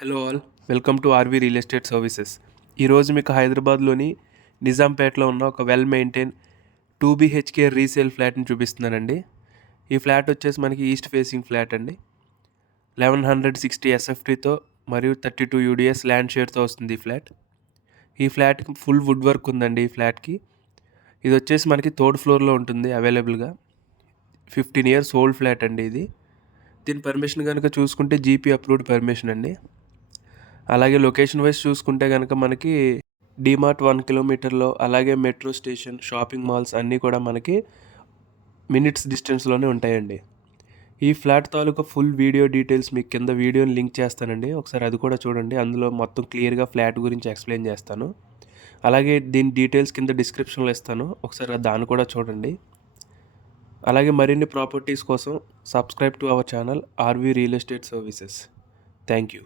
Hello all, welcome to RV real estate services. ఈరోజు మీకు హైదరాబాద్లోని నిజాంపేటలో ఉన్న ఒక వెల్ మెయింటైన్ 2 BHK రీసేల్ ఫ్లాట్ని చూపిస్తున్నానండి. ఈ ఫ్లాట్ వచ్చేసి మనకి ఈస్ట్ ఫేసింగ్ ఫ్లాట్ అండి. 1160 SFTతో మరియు 32 UDS ల్యాండ్ షేర్తో వస్తుంది ఈ ఫ్లాట్. ఈ ఫ్లాట్కి ఫుల్ వుడ్ వర్క్ ఉందండి. ఈ ఫ్లాట్కి ఇది వచ్చేసి మనకి థర్డ్ ఫ్లోర్లో ఉంటుంది అవైలబుల్గా. 15 years ఓల్డ్ ఫ్లాట్ అండి ఇది. దీని పర్మిషన్ కనుక చూసుకుంటే జీపీ అప్రూవ్డ్ పర్మిషన్ అండి. అలాగే లొకేషన్ వైజ్ చూసుకుంటే కనుక మనకి డీమార్ట్ 1 kilometerలో, అలాగే మెట్రో స్టేషన్, షాపింగ్ మాల్స్ అన్నీ కూడా మనకి మినిట్స్ డిస్టెన్స్లోనే ఉంటాయండి. ఈ ఫ్లాట్ తాలూకా ఫుల్ వీడియో డీటెయిల్స్ మీకు కింద వీడియోని లింక్ చేస్తానండి, ఒకసారి అది కూడా చూడండి. అందులో మొత్తం క్లియర్గా ఫ్లాట్ గురించి ఎక్స్ప్లెయిన్ చేస్తాను. అలాగే దీని డీటెయిల్స్ కింద డిస్క్రిప్షన్లో ఇస్తాను, ఒకసారి దాన్ని కూడా చూడండి. అలాగే మరిన్ని ప్రాపర్టీస్ కోసం subscribe to our channel RV real estate services. Thank you.